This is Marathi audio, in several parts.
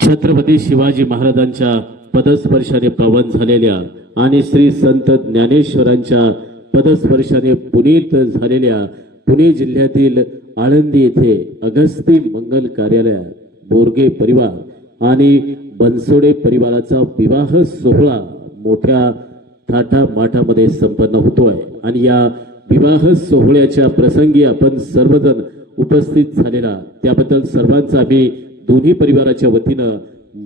छत्रपती शिवाजी महाराजांच्या पदस्पर्शाने पावन झालेल्या आणि श्री संत ज्ञानेश्वरांच्या पदस्पर्शाने पुनीत झालेल्या पुणे जिल्ह्यातील आळंदी येथे अगस्ती मंगल कार्यालयात बोरगे परिवार आणि बनसोडे परिवाराचा विवाह सोहळा मोठ्या थाटामाटामध्ये संपन्न होतोय आणि या विवाह सोहळ्याच्या प्रसंगी आपण सर्वजण उपस्थित झालेला त्याबद्दल सर्वांचा आम्ही दोन्ही परिवाराच्या वतीनं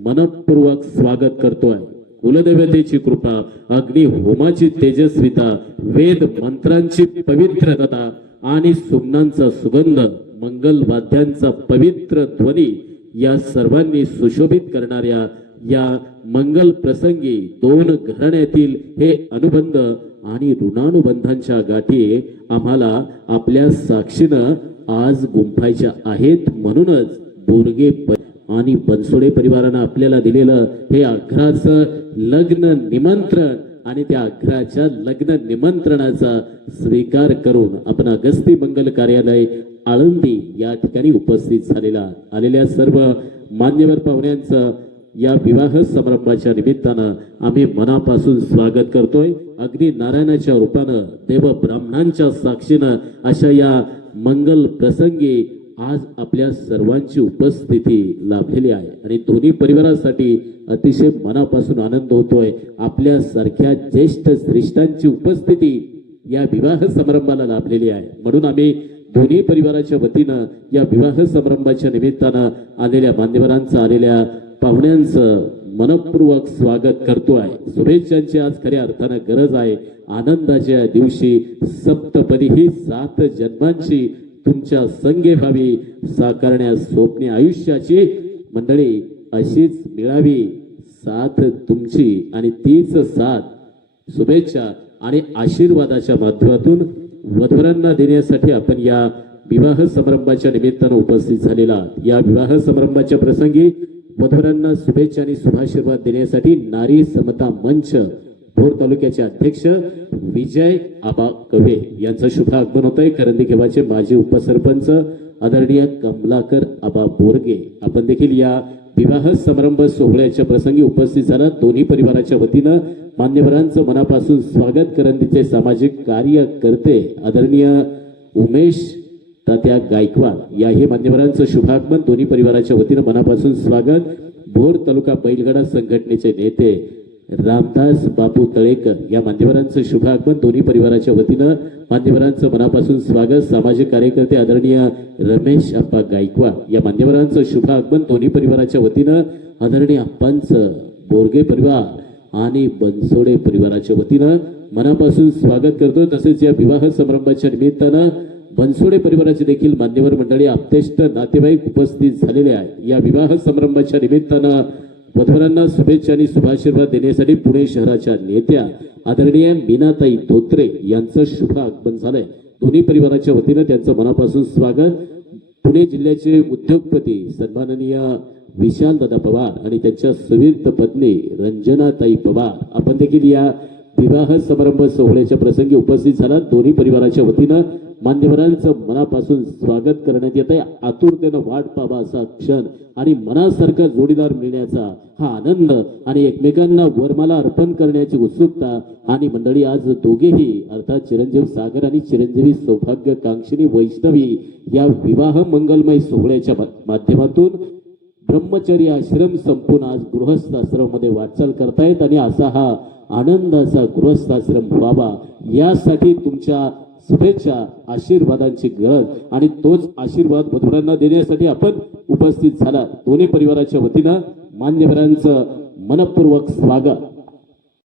मनपूर्वक स्वागत करतोय। कुलदेवतेची कृपा, अग्नि होमाची तेजस्विता, वेद मंत्रांची पवित्रता आणि सुमनांचा सुगंध, मंगल वाद्यांचा पवित्र ध्वनी या सर्वांनी सुशोभित करणाऱ्या या मंगल प्रसंगी दोन घराण्यातील हे अनुबंध आणि ऋणानुबंधांच्या गाठी आम्हाला आपल्या साक्षीनं आज गुंफायच्या आहेत। म्हणूनच बोरगे आणि बनसोडे परिवारानं आपल्याला दिलेलं हे अघराचं लग्न निमंत्रण आणि त्या अघराच्या लग्न निमंत्रणाचा स्वीकार करून आपण अगस्ती मंगल कार्यालय आळंदी या ठिकाणी उपस्थित आलेल्या सर्व मान्यवर पाहुण्यांचं या विवाह समारंभाच्या निमित्तानं आम्ही मनापासून स्वागत करतोय। अग्नी नारायणाच्या रूपानं देव ब्राह्मणांच्या साक्षीनं अशा या मंगल प्रसंगी आज आपल्या सर्वांची उपस्थिती लाभलेली आहे आणि दोन्ही परिवारासाठी अतिशय मनापासून आनंद होतोय। आपल्या सारख्या ज्येष्ठ श्रेष्ठांची उपस्थिती या विवाह समारंभाला लाभलेली आहे। म्हणून आम्ही दोन्ही परिवाराच्या वतीनं या विवाह समारंभाच्या निमित्तानं आलेल्या मान्यवरांचं आलेल्या पाहुण्यांचं मनपूर्वक स्वागत करतोय। शुभेच्छांची आज खऱ्या अर्थानं गरज आहे। आनंदाच्या दिवशी सप्तपदी ही 7 जन्मांची तुमच्या संगे भावी साकारण्यास स्वप्ने आयुष्याची मंडळी अशीच मिळावी साथ तुमची आणि तीच साथ शुभेच्छा आणि आशीर्वादाच्या माध्यमातून वधूवरांना देण्यासाठी आपण या विवाह समारंभाच्या निमित्तानं उपस्थित झालेला या विवाह समारंभाच्या प्रसंगी वधूवरांना शुभेच्छा आणि शुभाशीर्वाद देण्यासाठी नारी समता मंच भोर तालुक्याचे अध्यक्ष विजय आबा कवे यांचं शुभ आगमन होतंय। करंदी केव्हाचे माजी उपसरपंच आदरणीय कमलाकर आबा बोरगे आपण देखील या विवाह समारंभ सोहळ्याच्या प्रसंगी उपस्थित झाला। दोन्ही परिवाराच्या वतीनं मान्यवरांचं मनापासून स्वागत। करंदीचे सामाजिक कार्यकर्ते आदरणीय उमेश तात्या गायकवाड याही मान्यवरांचं शुभागमन दोन्ही परिवाराच्या वतीनं मनापासून स्वागत। भोर तालुका बैलगाडा संघटनेचे नेते रामदास बापू तळेकर या मान्यवरांचं शुभागमन दोन्ही परिवाराच्या वतीनं मान्यवरांचं मनापासून स्वागत। सामाजिक कार्यकर्ते आदरणीय रमेश अप्पा गायकवाड या मान्यवरांचं शुभागमन दोन्ही परिवाराच्या वतीनं आदरणीय अप्पांचं बोरगे परिवार आणि बनसोडे परिवाराच्या वतीनं मनापासून स्वागत करतो। तसेच या विवाह समारंभाच्या निमित्तानं बनसोडे परिवाराचे देखील मान्यवर मंडळी आप्तेष्ट नातेवाईक उपस्थित झालेले आहेत। या विवाह समारंभाच्या निमित्तानं वधूवरांना शुभेच्छा आणि शुभाशीर्वाद देण्यासाठी पुणे शहराच्या नेत्या आदरणीय मीनाताई धोत्रे यांचं शुभ आगमन झालंय। दोन्ही परिवाराच्या वतीनं त्यांचं मनापासून स्वागत। पुणे जिल्ह्याचे उद्योगपती सन्माननीय विशालदादा पवार आणि त्यांच्या सुविध पत्नी रंजनाताई पवार आपण देखील या विवाह समारंभ सोहळ्याच्या प्रसंगी उपस्थित झाला। दोन्ही परिवाराच्या वतीनं मान्यवरांचं मनापासून स्वागत करण्यात येत आहे। आतुरतेनं वाट पाहावा असा क्षण आणि मनासारखा जोडीदार मिळण्याचा हा आनंद आणि एकमेकांना वरमाला अर्पण करण्याची उत्सुकता आणि मंडळी आज दोघेही अर्थात चिरंजीव सागर आणि चिरंजीवी सौभाग्यकांक्षिणी वैष्णवी या विवाह मंगलमय सोहळ्याच्या माध्यमातून ब्रह्मचर्य आश्रम संपून आज गृहस्थ आश्रमामध्ये वाटचाल करतायत आणि असा हा आनंदाचा गृहस्थ आश्रम व्हावा यासाठी तुमच्या शुभेच्छा आशीर्वादांची गरज आणि तोच आशीर्वाद वधूवरांना देण्यासाठी आपण उपस्थित झाला। दोन्ही परिवाराच्या वतीनं मान्यवरांचं मनपूर्वक स्वागत।